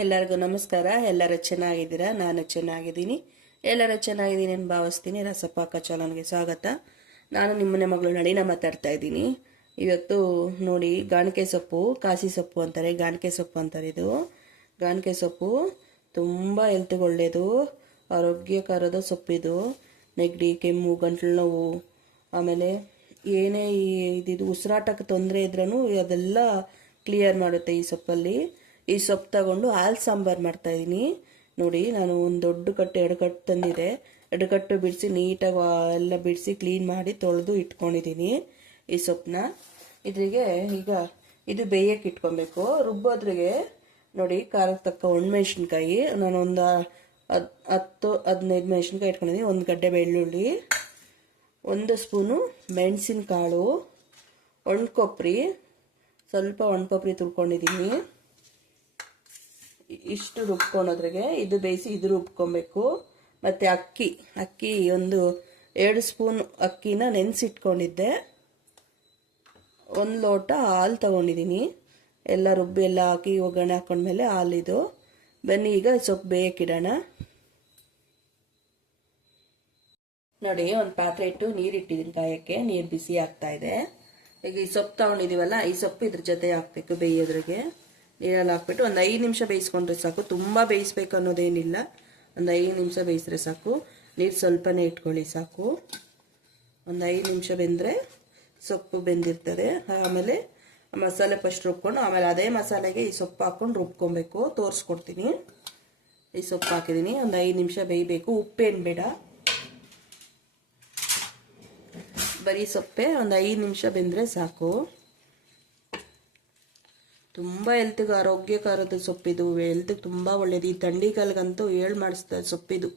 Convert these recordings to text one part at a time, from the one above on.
ಎಲ್ಲರಿಗೂ ನಮಸ್ಕಾರ. ಎಲ್ಲರೂ ಚೆನ್ನಾಗಿದ್ದೀರಾ? ನಾನು ಚೆನ್ನಾಗಿದ್ದೀನಿ. ಎಲ್ಲರೂ ಚೆನ್ನಾಗಿದ್ದೀನಿ ಅಂತ ಭಾವಿಸ್ತೀನಿ. ರಸಪಾಕ ಚಾನಲ್ಗೆ ಸ್ವಾಗತ. ನಾನು ನಿಮ್ಮನೆ ಮಗಳು ನಳಿನ ಮಾತಾಡ್ತಾ ಇದ್ದೀನಿ. ಇವತ್ತು ನೋಡಿ, ಗಾಣಿಕೆ ಸೊಪ್ಪು, ಕಾಸಿ ಸೊಪ್ಪು ಅಂತಾರೆ, ಗಾಣಿಕೆ ಸೊಪ್ಪು ಅಂತಾರೆ. ಇದು ಗಾಣಿಕೆ ಸೊಪ್ಪು ತುಂಬ ಹೆಲ್ತ್ಗೆ ಒಳ್ಳೆಯದು, ಆರೋಗ್ಯಕರದ ಸೊಪ್ಪಿದು. ನೆಗಡಿ, ಕೆಮ್ಮು, ಗಂಟಲು ನೋವು, ಆಮೇಲೆ ಏನೇ ಇದು ಉಸಿರಾಟಕ್ಕೆ ತೊಂದರೆ ಇದ್ರೂ ಅದೆಲ್ಲ ಕ್ಲಿಯರ್ ಮಾಡುತ್ತೆ ಈ ಸೊಪ್ಪಲ್ಲಿ. ಈ ಸೊಪ್ಪು ತಗೊಂಡು ಹಾಲು ಸಾಂಬಾರು ಮಾಡ್ತಾಯಿದ್ದೀನಿ. ನೋಡಿ, ನಾನು ಒಂದು ದೊಡ್ಡ ಕಟ್ಟು, 2 ಕಟ್ಟು ತಂದಿದೆ. 2 ಕಟ್ಟು ಬಿಡಿಸಿ ನೀಟಾಗಿ ಎಲ್ಲ ಬಿಡಿಸಿ ಕ್ಲೀನ್ ಮಾಡಿ ತೊಳೆದು ಇಟ್ಕೊಂಡಿದ್ದೀನಿ ಈ ಸೊಪ್ಪನ್ನ. ಇದ್ರಿಗೆ ಈಗ ಇದು ಬೇಯಕ್ಕೆ ಇಟ್ಕೊಬೇಕು. ರುಬ್ಬೋದ್ರಿಗೆ ನೋಡಿ, ಖಾರಕ್ಕೆ ತಕ್ಕ ಒಣಮೆಣ್ಸಿನ್ಕಾಯಿ, ನಾನು ಒಂದು 10-15 ಮೆಣಸಿನ್ಕಾಯಿ ಇಟ್ಕೊಂಡಿದ್ದೀನಿ. 1 ಗಡ್ಡೆ ಬೆಳ್ಳುಳ್ಳಿ, 1 ಸ್ಪೂನು ಮೆಣಸಿನಕಾಳು, ಒಣಕೊಬ್ಬರಿ, ಸ್ವಲ್ಪ ಒಣಕೊಬ್ಬರಿ ತುರ್ಕೊಂಡಿದ್ದೀನಿ. ಇಷ್ಟು ರುಬ್ಕೊಳೋದ್ರಿಗೆ ಇದು ಬೇಯಿಸಿ ಇದು ರುಬ್ಕೊಬೇಕು. ಮತ್ತು ಅಕ್ಕಿ ಒಂದು 2 ಸ್ಪೂನ್ ಅಕ್ಕಿನ ನೆನೆಸಿಟ್ಕೊಂಡಿದ್ದೆ. 1 ಲೋಟ ಹಾಲು ತಗೊಂಡಿದ್ದೀನಿ. ಎಲ್ಲ ರುಬ್ಬಿ ಎಲ್ಲ ಹಾಕಿ ಒಗ್ಗರಣೆ ಹಾಕೊಂಡ್ಮೇಲೆ ಹಾಲಿದು. ಬನ್ನಿ ಈಗ ಸೊಪ್ಪು ಬೇಯಕ್ಕಿಡೋಣ. ನೋಡಿ, ಒಂದು ಪಾತ್ರೆ ಇಟ್ಟು ನೀರು ಇಟ್ಟಿದ್ದೀನಿ ಕಾಯಕ್ಕೆ. ನೀರು ಬಿಸಿ ಆಗ್ತಾ ಇದೆ. ಈಗ ಈ ಸೊಪ್ಪು ತಗೊಂಡಿದ್ದೀವಲ್ಲ, ಈ ಸೊಪ್ಪು ಇದ್ರ ಜೊತೆ ಹಾಕ್ಬೇಕು ಬೇಯೋದ್ರಿಗೆ. ನೀರಲ್ಲಿ ಹಾಕ್ಬಿಟ್ಟು ಒಂದು 5 ನಿಮಿಷ ಬೇಯಿಸ್ಕೊಂಡ್ರೆ ಸಾಕು. ತುಂಬ ಬೇಯಿಸ್ಬೇಕು ಅನ್ನೋದೇನಿಲ್ಲ, ಒಂದು 5 ನಿಮಿಷ ಬೇಯಿಸಿದ್ರೆ ಸಾಕು. ನೀರು ಸ್ವಲ್ಪನೇ ಇಟ್ಕೊಳ್ಳಿ ಸಾಕು. ಒಂದು 5 ನಿಮಿಷ ಬೆಂದರೆ ಸೊಪ್ಪು ಬೆಂದಿರ್ತದೆ. ಆಮೇಲೆ ಮಸಾಲೆ ಫಸ್ಟ್ ರುಬ್ಕೊಂಡು, ಆಮೇಲೆ ಅದೇ ಮಸಾಲೆಗೆ ಈ ಸೊಪ್ಪು ಹಾಕ್ಕೊಂಡು ರುಬ್ಕೊಬೇಕು. ತೋರಿಸ್ಕೊಡ್ತೀನಿ. ಈ ಸೊಪ್ಪು ಹಾಕಿದ್ದೀನಿ, ಒಂದು 5 ನಿಮಿಷ ಬೇಯಬೇಕು. ಉಪ್ಪೇನು ಬೇಡ, ಬರೀ ಸೊಪ್ಪೆ. ಒಂದು 5 ನಿಮಿಷ ಬೆಂದರೆ ಸಾಕು. ತುಂಬ ಹೆಲ್ತ್ಗೆ ಆರೋಗ್ಯಕರದ ಸೊಪ್ಪಿದು. ಹೆಲ್ತ್ಗೆ ತುಂಬ ಒಳ್ಳೇದು. ಈ ಥಂಡಿಗಾಲಗಂತೂ ಮಾಡಿಸ್ತದೆ ಸೊಪ್ಪಿದು,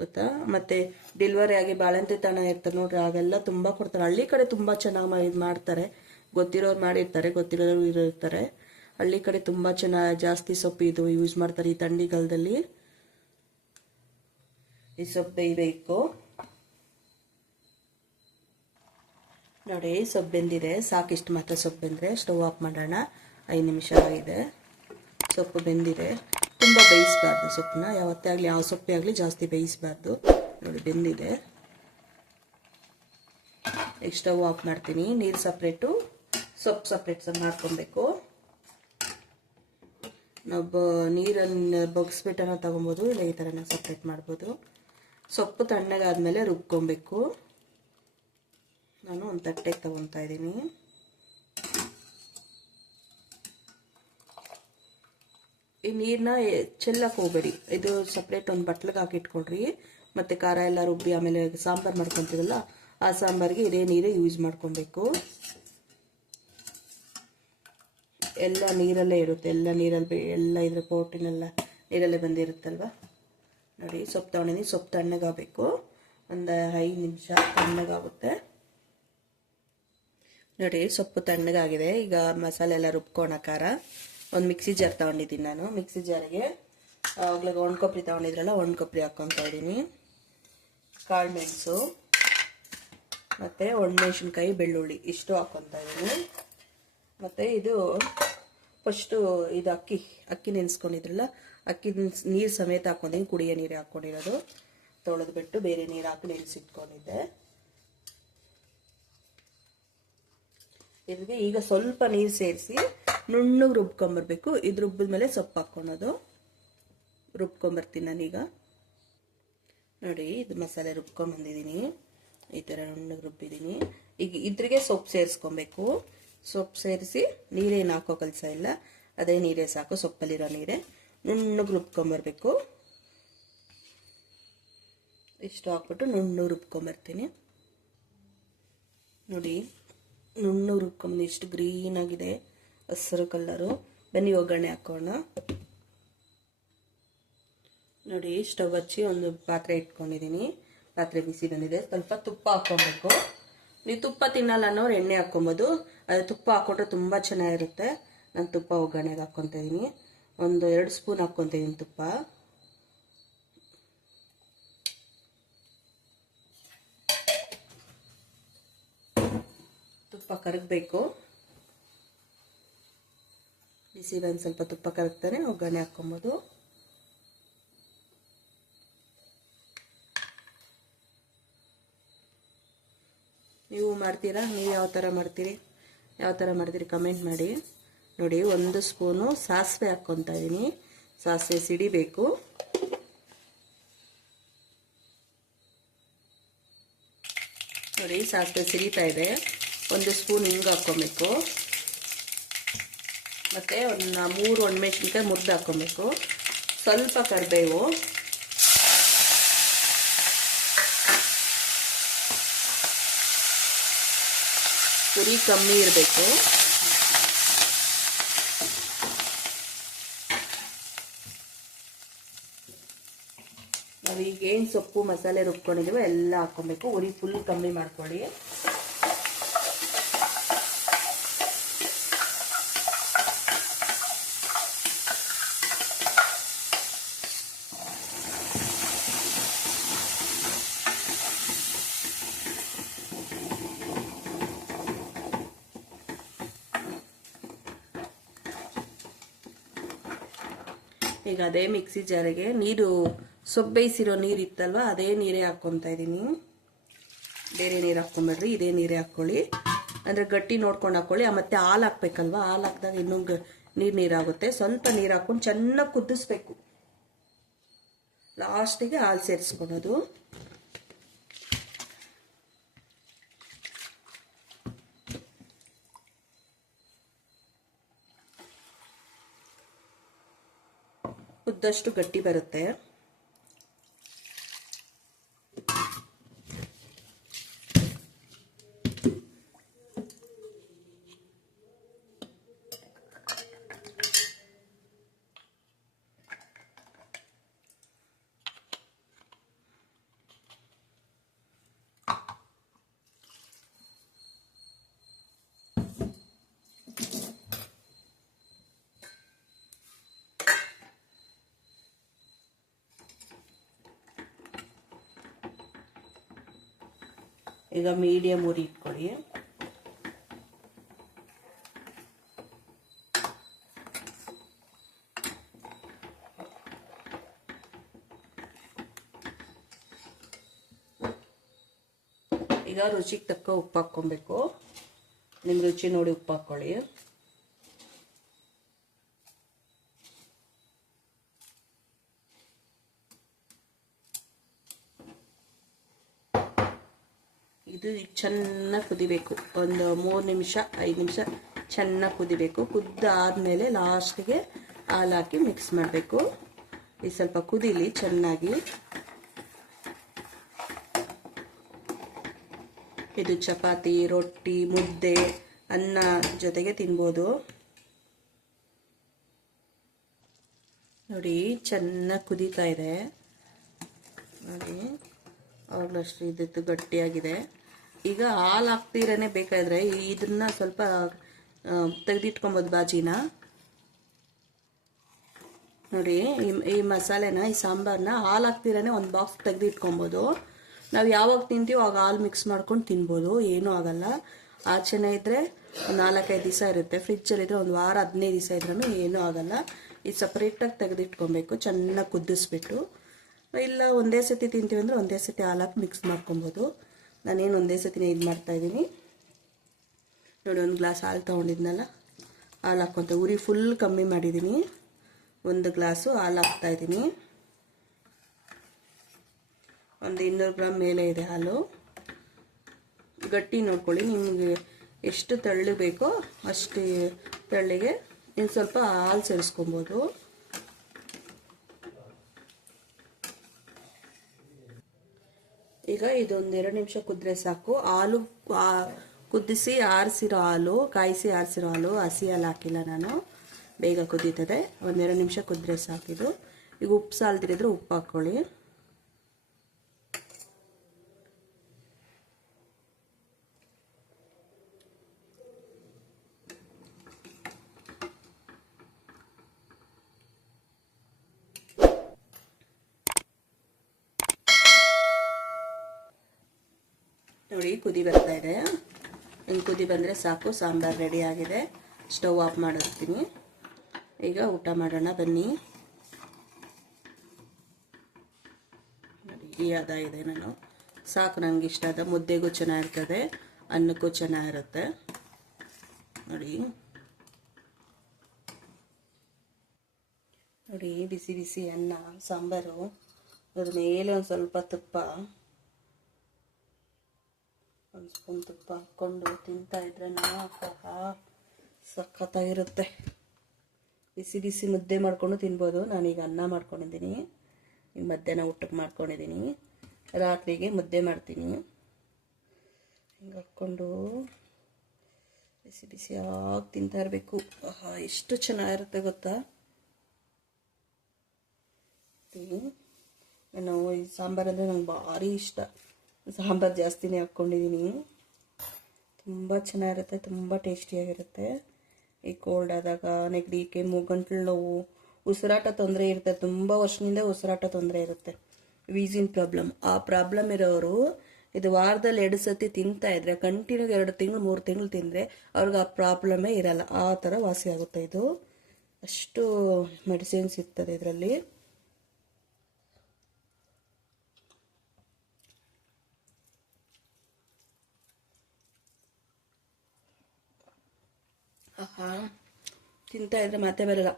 ಗೊತ್ತಾ. ಮತ್ತು ಡೆಲಿವರಿ ಆಗಿ ಬಾಳಂತಿ ತನ ಇರ್ತಾರೆ ನೋಡ್ರಿ, ಆಗೆಲ್ಲ ತುಂಬ ಕೊಡ್ತಾರೆ. ಹಳ್ಳಿ ಕಡೆ ತುಂಬ ಚೆನ್ನಾಗಿ ಇದು ಮಾಡ್ತಾರೆ. ಗೊತ್ತಿರೋರು ಮಾಡಿರ್ತಾರೆ, ಗೊತ್ತಿರೋರು ಇರ್ತಾರೆ. ಹಳ್ಳಿ ಕಡೆ ತುಂಬ ಚೆನ್ನಾಗಿ ಜಾಸ್ತಿ ಸೊಪ್ಪು ಇದು ಯೂಸ್ ಮಾಡ್ತಾರೆ ಈ ಥಂಡಿಗಾಲದಲ್ಲಿ. ಈ ಸೊಪ್ಪು ಬೇಯಬೇಕು. ನೋಡಿ, ಸೊಪ್ಪು ಬೆಂದಿದೆ, ಸಾಕಿಷ್ಟು ಮಾತ್ರ. ಸೊಪ್ಪು ಬೆಂದರೆ ಸ್ಟವ್ ಆಫ್ ಮಾಡೋಣ. 5 ನಿಮಿಷ ಆಗಿದೆ, ಸೊಪ್ಪು ಬೆಂದಿದೆ. ತುಂಬ ಬೇಯಿಸಬಾರ್ದು ಸೊಪ್ಪನ್ನ. ಯಾವತ್ತೇ ಆಗಲಿ, ಯಾವ ಸೊಪ್ಪೇ ಆಗಲಿ ಜಾಸ್ತಿ ಬೇಯಿಸಬಾರ್ದು. ನೋಡಿ, ಬೆಂದಿದೆ. ಈಗ ಸ್ಟವ್ ಆಫ್ ಮಾಡ್ತೀನಿ. ನೀರು ಸಪ್ರೇಟು, ಸೊಪ್ಪು ಸಪ್ರೇಟ್ ಮಾಡ್ಕೊಬೇಕು. ನಾವು ನೀರನ್ನು ಬಗ್ಸ್ಬಿಟ್ಟನ ತೊಗೊಬೋದು, ಇಲ್ಲ ಈ ಥರನ ಸಪ್ರೇಟ್ ಮಾಡ್ಬೋದು. ಸೊಪ್ಪು ತಣ್ಣಗಾದ್ಮೇಲೆ ರುಬ್ಕೊಬೇಕು. ನಾನು ಒಂದು ತಟ್ಟೆಗೆ ತಗೊತಾ ಇದ್ದೀನಿ. ಈ ನೀರನ್ನ ಚೆಲ್ಲಕ್ಕೆ ಹೋಗಬೇಡಿ. ಇದು ಸಪ್ರೇಟ್ ಒಂದು ಬಟ್ಲಿಗೆ ಹಾಕಿ ಇಟ್ಕೊಳ್ರಿ. ಮತ್ತು ಖಾರ ಎಲ್ಲ ರುಬ್ಬಿ ಆಮೇಲೆ ಸಾಂಬಾರು ಮಾಡ್ಕೊತೀವಲ್ಲ, ಆ ಸಾಂಬಾರಿಗೆ ಇದೇ ನೀರೇ ಯೂಸ್ ಮಾಡ್ಕೊಬೇಕು. ಎಲ್ಲ ನೀರಲ್ಲೇ ಇರುತ್ತೆ, ಎಲ್ಲ ನೀರಲ್ಲಿ ಎಲ್ಲ ಇದ್ರ ಪ್ರೋಟೀನೆಲ್ಲ ನೀರಲ್ಲೇ ಬಂದಿರುತ್ತಲ್ವ. ನೋಡಿ, ಸೊಪ್ಪು ತೊಗೊಂಡಿದ್ದೀನಿ. ಸೊಪ್ಪು ತಣ್ಣಗಾಗಬೇಕು. ಒಂದು 5 ನಿಮಿಷ ತಣ್ಣಗಾಗುತ್ತೆ. ನೋಡಿ, ಸೊಪ್ಪು ತಣ್ಣಗಾಗಿದೆ. ಈಗ ಮಸಾಲೆ ಎಲ್ಲ ರುಬ್ಕೋಣ. ಖಾರ ಒಂದು ಮಿಕ್ಸಿ ಜಾರ್ ತೊಗೊಂಡಿದ್ದೀನಿ ನಾನು. ಮಿಕ್ಸಿ ಜಾರಿಗೆ ಅವಾಗಲಾಗ ಒಣಕೊಬ್ಬರಿ ತೊಗೊಂಡಿದ್ರಲ್ಲ, ಒಣಕೊಬ್ಬರಿ ಹಾಕ್ಕೊತಾ ಇದ್ದೀನಿ. ಕಾಳು ಮೆಣಸು ಮತ್ತು ಒಣಮೆಣ್ಸಿನ್ಕಾಯಿ, ಬೆಳ್ಳುಳ್ಳಿ ಇಷ್ಟು ಹಾಕ್ಕೊತಾ ಇದ್ದೀನಿ. ಮತ್ತು ಇದು ಫಸ್ಟು ಇದು ಅಕ್ಕಿ ನೆನೆಸ್ಕೊಂಡಿದ್ರಲ್ಲ, ಅಕ್ಕಿ ನೀರು ಸಮೇತ ಹಾಕ್ಕೊಂಡಿದ್ದೀನಿ. ಕುಡಿಯೋ ನೀರು ಹಾಕ್ಕೊಂಡಿರೋದು, ತೊಳೆದ್ಬಿಟ್ಟು ಬೇರೆ ನೀರು ಹಾಕಿ ನೆನೆಸಿಟ್ಕೊಂಡಿದ್ದೆ. ಇದಕ್ಕೆ ಈಗ ಸ್ವಲ್ಪ ನೀರು ಸೇರಿಸಿ ನುಣ್ಣಗೆ ರುಬ್ಕೊಂಬರ್ಬೇಕು. ಇದು ರುಬ್ಬಿದ್ಮೇಲೆ ಸೊಪ್ಪು ಹಾಕ್ಕೊಳೋದು. ರುಬ್ಕೊಂಬರ್ತೀನಿ ನಾನೀಗ. ನೋಡಿ, ಇದು ಮಸಾಲೆ ರುಬ್ಕೊಂಬಂದಿದ್ದೀನಿ. ಈ ಥರ ನುಣ್ಣಗೆ ರುಬ್ಬಿದ್ದೀನಿ. ಈಗ ಇದ್ರಿಗೆ ಸೊಪ್ಪು ಸೇರಿಸ್ಕೊಬೇಕು. ಸೊಪ್ಪು ಸೇರಿಸಿ ನೀರೇನು ಹಾಕೋ ಕೆಲಸ ಇಲ್ಲ, ಅದೇ ನೀರೇ ಸಾಕು. ಸೊಪ್ಪಲ್ಲಿರೋ ನೀರೇ ನುಣ್ಣಗೆ ರುಬ್ಕೊಂಬರ್ಬೇಕು. ಇಷ್ಟು ಹಾಕ್ಬಿಟ್ಟು ನುಣ್ಣಗೆ ರುಬ್ಕೊಂಬರ್ತೀನಿ. ನೋಡಿ, ನುಣ್ಣಗೆ ರುಬ್ಕೊಂಬಂದು ಇಷ್ಟು ಗ್ರೀನ್ ಆಗಿದೆ, ಹಸಿರು ಕಲರು. ಬನ್ನಿ ಒಗ್ಗರಣೆ ಹಾಕೋಣ. ನೋಡಿ, ಸ್ಟವ್ ಹಚ್ಚಿ ಒಂದು ಪಾತ್ರೆ ಇಟ್ಕೊಂಡಿದ್ದೀನಿ. ಪಾತ್ರೆ ಬಿಸಿ ಬಂದಿದೆ. ಸ್ವಲ್ಪ ತುಪ್ಪ ಹಾಕ್ಕೊಬೇಕು. ನೀವು ತುಪ್ಪ ತಿನ್ನಲ್ಲ ಅನ್ನೋರು ಎಣ್ಣೆ ಹಾಕ್ಕೊಬೋದು. ಅದು ತುಪ್ಪ ಹಾಕ್ಕೊಂಡ್ರೆ ತುಂಬ ಚೆನ್ನಾಗಿರುತ್ತೆ. ನಾನು ತುಪ್ಪ ಒಗ್ಗರಣೆಗೆ ಹಾಕ್ಕೊತಾ ಇದ್ದೀನಿ. ಒಂದು 2 ಸ್ಪೂನ್ ಹಾಕ್ಕೊತಾ ಇದ್ದೀನಿ ತುಪ್ಪ. ತುಪ್ಪ ಕರಗಬೇಕು. ಬಿಸಿ ಒಂದು ಸ್ವಲ್ಪ ತುಪ್ಪ ಕರಗ್ತಾನೆ ಒಗ್ಗರಣೆ ಹಾಕ್ಕೊಬೋದು. ನೀವು ಮಾಡ್ತೀರಾ? ನೀವು ಯಾವ ಥರ ಮಾಡ್ತೀರಿ ಕಮೆಂಟ್ ಮಾಡಿ. ನೋಡಿ, 1 ಸ್ಪೂನು ಸಾಸಿವೆ ಹಾಕ್ಕೊತಾ ಇದ್ದೀನಿ. ಸಾಸಿವೆ ಸಿಡಿಬೇಕು. ನೋಡಿ, ಸಾಸಿವೆ ಸಿಡಿತಾ ಇದೆ. 1 ಸ್ಪೂನ್ ಹಿಂಗೆ ಹಾಕ್ಕೊಬೇಕು. ಮತ್ತು ಒಂದು 3 ಒಣಮೆಣಸಿನ್ಕಾಯಿ ಮುರಿದು ಹಾಕ್ಕೊಬೇಕು. ಸ್ವಲ್ಪ ಕರಿಬೇವು, ಉರಿ ಕಮ್ಮಿ ಇರಬೇಕು. ನಾವೀಗ ಏನು ಸೊಪ್ಪು ಮಸಾಲೆ ರುಬ್ಕೊಂಡಿದ್ದೀವೋ ಎಲ್ಲ ಹಾಕ್ಕೊಬೇಕು. ಉರಿ ಫುಲ್ ಕಮ್ಮಿ ಮಾಡ್ಕೊಳ್ಳಿ. ಈಗ ಅದೇ ಮಿಕ್ಸಿ ಜಾರಿಗೆ ನೀರು ಸೊಪ್ಪು ಬೇಯಿಸಿರೋ ನೀರು ಇತ್ತಲ್ವ, ಅದೇ ನೀರೇ ಹಾಕ್ಕೊತಾ ಇದ್ದೀನಿ. ಬೇರೆ ನೀರು ಹಾಕ್ಕೊಂಬೇಡ್ರಿ, ಇದೇ ನೀರೇ ಹಾಕ್ಕೊಳ್ಳಿ. ಅಂದರೆ ಗಟ್ಟಿ ನೋಡ್ಕೊಂಡು ಹಾಕ್ಕೊಳ್ಳಿ. ಮತ್ತು ಹಾಲು ಹಾಕ್ಬೇಕಲ್ವ, ಹಾಲು ಹಾಕಿದಾಗ ಇನ್ನೂ ನೀರಾಗುತ್ತೆ. ಸ್ವಲ್ಪ ನೀರು ಹಾಕ್ಕೊಂಡು ಚೆನ್ನಾಗಿ ಕುದಿಸ್ಬೇಕು. ಲಾಸ್ಟಿಗೆ ಹಾಲು ಸೇರಿಸ್ಕೊಳೋದು. ಕುದ್ದಷ್ಟು ಗಟ್ಟಿ ಬರುತ್ತೆ. ಈಗ ಮೀಡಿಯಂ ಉರಿ ಇಟ್ಕೊಳ್ಳಿ. ಈಗ ರುಚಿಗೆ ತಕ್ಕ ಉಪ್ಪು ಹಾಕ್ಕೊಬೇಕು. ನಿಮ್ಮ ರುಚಿ ನೋಡಿ ಉಪ್ಪು ಹಾಕ್ಕೊಳ್ಳಿ. ಇದು ಚೆನ್ನಾಗಿ ಕುದಿಬೇಕು. ಒಂದು 3 ನಿಮಿಷ 5 ನಿಮಿಷ ಚೆನ್ನಾಗಿ ಕುದಿಬೇಕು. ಕುದ್ದಾದ್ಮೇಲೆ ಲಾಸ್ಟಿಗೆ ಹಾಲು ಹಾಕಿ ಮಿಕ್ಸ್ ಮಾಡಬೇಕು. ಇದು ಸ್ವಲ್ಪ ಕುದೀಲಿ ಚೆನ್ನಾಗಿ. ಇದು ಚಪಾತಿ, ರೊಟ್ಟಿ, ಮುದ್ದೆ, ಅನ್ನ ಜೊತೆಗೆ ತಿನ್ಬೋದು. ನೋಡಿ, ಚೆನ್ನಾಗಿ ಕುದೀತಾ ಇದೆ. ನೋಡಿ, ಅವಾಗಲಷ್ಟು ಇದ್ದಿತ್ತು ಗಟ್ಟಿಯಾಗಿದೆ. ಈಗ ಹಾಲು ಹಾಕ್ತೀರೇ ಬೇಕಾದ್ರೆ ಇದನ್ನ ಸ್ವಲ್ಪ ತೆಗೆದಿಟ್ಕೊಬೋದು ಬಾಜಿನ. ನೋಡಿ, ಈ ಮಸಾಲೆನ, ಈ ಸಾಂಬಾರನ್ನ ಹಾಲು ಹಾಕ್ತೀರೇ ಒಂದು ಬಾಕ್ಸ್ ತೆಗೆದಿಟ್ಕೊಬೋದು. ನಾವು ಯಾವಾಗ ತಿಂತೀವೋ ಆಗ ಹಾಲು ಮಿಕ್ಸ್ ಮಾಡ್ಕೊಂಡು ತಿನ್ಬೋದು, ಏನೂ ಆಗಲ್ಲ. ಆಚೆನೇ ಇದ್ದರೆ 4-5 ದಿವಸ ಇರುತ್ತೆ. ಫ್ರಿಜ್ಜಲ್ಲಿದ್ದರೆ 1 ವಾರ 15 ದಿವಸ ಇದ್ರೂ ಏನೂ ಆಗಲ್ಲ. ಇದು ಸಪ್ರೇಟಾಗಿ ತೆಗೆದಿಟ್ಕೊಬೇಕು, ಚೆನ್ನಾಗಿ ಕುದಿಸ್ಬಿಟ್ಟು. ಇಲ್ಲ ಒಂದೇ ಸತಿ ತಿಂತೀವಿ ಅಂದರೆ ಒಂದೇ ಸತಿ ಹಾಲು ಹಾಕಿ ಮಿಕ್ಸ್ ಮಾಡ್ಕೊಬೋದು. ನಾನೇನು ಒಂದೇ ಸತಿನೇ ಇದು ಮಾಡ್ತಾಯಿದ್ದೀನಿ. ನೋಡಿ, 1 ಗ್ಲಾಸ್ ಹಾಲು ತೊಗೊಂಡಿದ್ನಲ್ಲ, ಹಾಲು ಹಾಕ್ಕೊತ ಉರಿ ಫುಲ್ ಕಮ್ಮಿ ಮಾಡಿದ್ದೀನಿ. 1 ಗ್ಲಾಸು ಹಾಲು ಹಾಕ್ತಾಯಿದ್ದೀನಿ. ಒಂದು 200 ಗ್ರಾಮ್ ಮೇಲೆ ಇದೆ ಹಾಲು. ಗಟ್ಟಿ ನೋಡ್ಕೊಳ್ಳಿ, ನಿಮಗೆ ಎಷ್ಟು ತೆಳ್ಳು ಬೇಕೋ ಅಷ್ಟು ತೆಳ್ಳಿಗೆ ಇನ್ನು ಸ್ವಲ್ಪ ಹಾಲು ಸೇರಿಸ್ಕೊಬೋದು. ಈಗ ಇದೊಂದು 2 ನಿಮಿಷ ಕುದ್ರೆ ಸಾಕು. ಹಾಲು ಕುದಿಸಿ ಆರಿಸಿರೋ ಹಾಲು, ಕಾಯಿಸಿ ಆರಿಸಿರೋ ಹಾಲು, ಹಸಿ ಹಾಲು ಹಾಕಿಲ್ಲ ನಾನು. ಬೇಗ ಕುದೀತದೆ. 1-2 ನಿಮಿಷ ಕುದ್ರೆ ಸಾಕಿದು. ಈಗ ಉಪ್ಪು ಸಾಲ್ದಿರಿದ್ರೆ ಉಪ್ಪು ಹಾಕ್ಕೊಳ್ಳಿ. ನೋಡಿ, ಕುದಿ ಬರ್ತಾ ಇದೆ. ಹಿಂಗೆ ಕುದಿ ಬಂದರೆ ಸಾಕು, ಸಾಂಬಾರು ರೆಡಿ ಆಗಿದೆ. ಸ್ಟವ್ ಆಫ್ ಮಾಡಿರ್ತೀನಿ. ಈಗ ಊಟ ಮಾಡೋಣ ಬನ್ನಿ. ಈ ಹದ ಇದೆ, ನಾನು ಸಾಕು, ನನಗೆ ಇಷ್ಟ ಆದ ಮುದ್ದೆಗೂ ಚೆನ್ನಾಗಿರ್ತದೆ, ಅನ್ನಕ್ಕೂ ಚೆನ್ನಾಗಿರುತ್ತೆ ನೋಡಿ. ನೋಡಿ ಬಿಸಿ ಬಿಸಿ ಅನ್ನ ಸಾಂಬಾರು, ಅದ್ರ ಮೇಲೆ ಒಂದು ಸ್ವಲ್ಪ ತುಪ್ಪ, ಒಂದು ಸ್ಪೂನ್ ತುಪ್ಪ ಹಾಕ್ಕೊಂಡು ತಿಂತಾ ಇದ್ರೆ ಸಖತ್ತಾಗಿರುತ್ತೆ. ಬಿಸಿ ಬಿಸಿ ಮುದ್ದೆ ಮಾಡ್ಕೊಂಡು ತಿನ್ಬೋದು. ನಾನೀಗ ಅನ್ನ ಮಾಡ್ಕೊಂಡಿದ್ದೀನಿ, ಈಗ ಮಧ್ಯಾಹ್ನ ಊಟಕ್ಕೆ ಮಾಡ್ಕೊಂಡಿದ್ದೀನಿ, ರಾತ್ರಿಗೆ ಮುದ್ದೆ ಮಾಡ್ತೀನಿ. ಹಿಂಗೆ ಹಾಕ್ಕೊಂಡು ಬಿಸಿ ಬಿಸಿಯಾಗಿ ತಿಂತಾ ಇರಬೇಕು. ಎಷ್ಟು ಚೆನ್ನಾಗಿರುತ್ತೆ ಗೊತ್ತಾ. ನಾನು ಈ ಸಾಂಬಾರು ಅಂದರೆ ನಂಗೆ ಭಾರಿ ಇಷ್ಟ, ಸಾಂಬಾರು ಜಾಸ್ತಿನೇ ಹಾಕ್ಕೊಂಡಿದ್ದೀನಿ. ತುಂಬ ಚೆನ್ನಾಗಿರುತ್ತೆ, ತುಂಬ ಟೇಸ್ಟಿಯಾಗಿರುತ್ತೆ. ಈ ಕೋಲ್ಡ್ ಆದಾಗ, ನೆಗಡಿ, ಕೆಮ್ಮು, ಗಂಟಲು ನೋವು, ಉಸಿರಾಟ ತೊಂದರೆ ಇರುತ್ತೆ, ತುಂಬ ವರ್ಷದಿಂದ ಉಸಿರಾಟ ತೊಂದರೆ ಇರುತ್ತೆ, ವೀಸಿನ್ ಪ್ರಾಬ್ಲಮ್. ಆ ಪ್ರಾಬ್ಲಮ್ ಇರೋರು ಇದು ವಾರದಲ್ಲಿ 2 ಸತಿ ತಿಂತಾ ಇದ್ರೆ, ಕಂಟಿನ್ಯೂ 2 ತಿಂಗಳು 3 ತಿಂಗಳು ತಿಂದರೆ ಅವ್ರಿಗೆ ಆ ಪ್ರಾಬ್ಲಮೇ ಇರಲ್ಲ. ಆ ಥರ ವಾಸಿ ಆಗುತ್ತೆ. ಇದು ಅಷ್ಟು ಮೆಡಿಸಿನ್ಸ್ ಇರ್ತದೆ ಇದರಲ್ಲಿ. ತಿಂತಾ ಇದ್ರೆ ಮತ್ತೆ ಬರಲ್ಲ,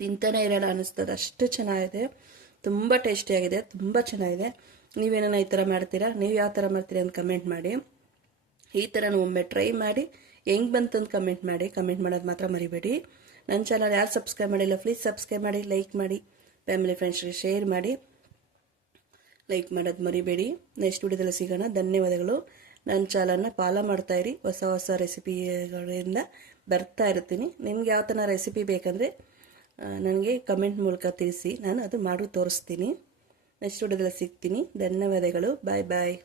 ತಿಂತಾನೆ ಇರಲ್ಲ ಅನ್ನಿಸ್ತದೆ, ಅಷ್ಟು ಚೆನ್ನಾಗಿದೆ, ತುಂಬ ಟೇಸ್ಟಿಯಾಗಿದೆ, ತುಂಬ ಚೆನ್ನಾಗಿದೆ. ನೀವೇನ ಈ ಥರ ಮಾಡ್ತೀರಾ? ನೀವು ಯಾವ ಥರ ಮಾಡ್ತೀರಾ ಅಂತ ಕಮೆಂಟ್ ಮಾಡಿ. ಈ ಥರ ಒಮ್ಮೆ ಟ್ರೈ ಮಾಡಿ, ಹೆಂಗೆ ಬಂತಂದು ಕಮೆಂಟ್ ಮಾಡಿ. ಕಮೆಂಟ್ ಮಾಡೋದು ಮಾತ್ರ ಮರಿಬೇಡಿ. ನನ್ನ ಚಾನಲ್ ಯಾರು ಸಬ್ಸ್ಕ್ರೈಬ್ ಮಾಡಿಲ್ಲ ಪ್ಲೀಸ್ ಸಬ್ಸ್ಕ್ರೈಬ್ ಮಾಡಿ, ಲೈಕ್ ಮಾಡಿ, ಫ್ಯಾಮಿಲಿ ಫ್ರೆಂಡ್ಸ್ಗೆ ಶೇರ್ ಮಾಡಿ, ಲೈಕ್ ಮಾಡೋದು ಮರಿಬೇಡಿ. ನೆಕ್ಸ್ಟ್ ವಿಡಿಯೋದಲ್ಲಿ ಸಿಗೋಣ. ಧನ್ಯವಾದಗಳು. ನನ್ನ ಚಾನಲ್ನ ಫಾಲೋ ಮಾಡ್ತಾಯಿರಿ, ಹೊಸ ಹೊಸ ರೆಸಿಪಿಗಳಿಂದ ಬರ್ತಾ ಇರ್ತೀನಿ. ನಿಮ್ಗೆ ಯಾವ ಥರ ರೆಸಿಪಿ ಬೇಕಂದರೆ ನನಗೆ ಕಮೆಂಟ್ ಮೂಲಕ ತಿಳಿಸಿ, ನಾನು ಅದು ಮಾಡಿ ತೋರಿಸ್ತೀನಿ. ನೆಕ್ಸ್ಟ್ ವಿಡಿಯೋದಲ್ಲಿ ಸಿಗ್ತೀನಿ. ಧನ್ಯವಾದಗಳು. ಬಾಯ್ ಬಾಯ್.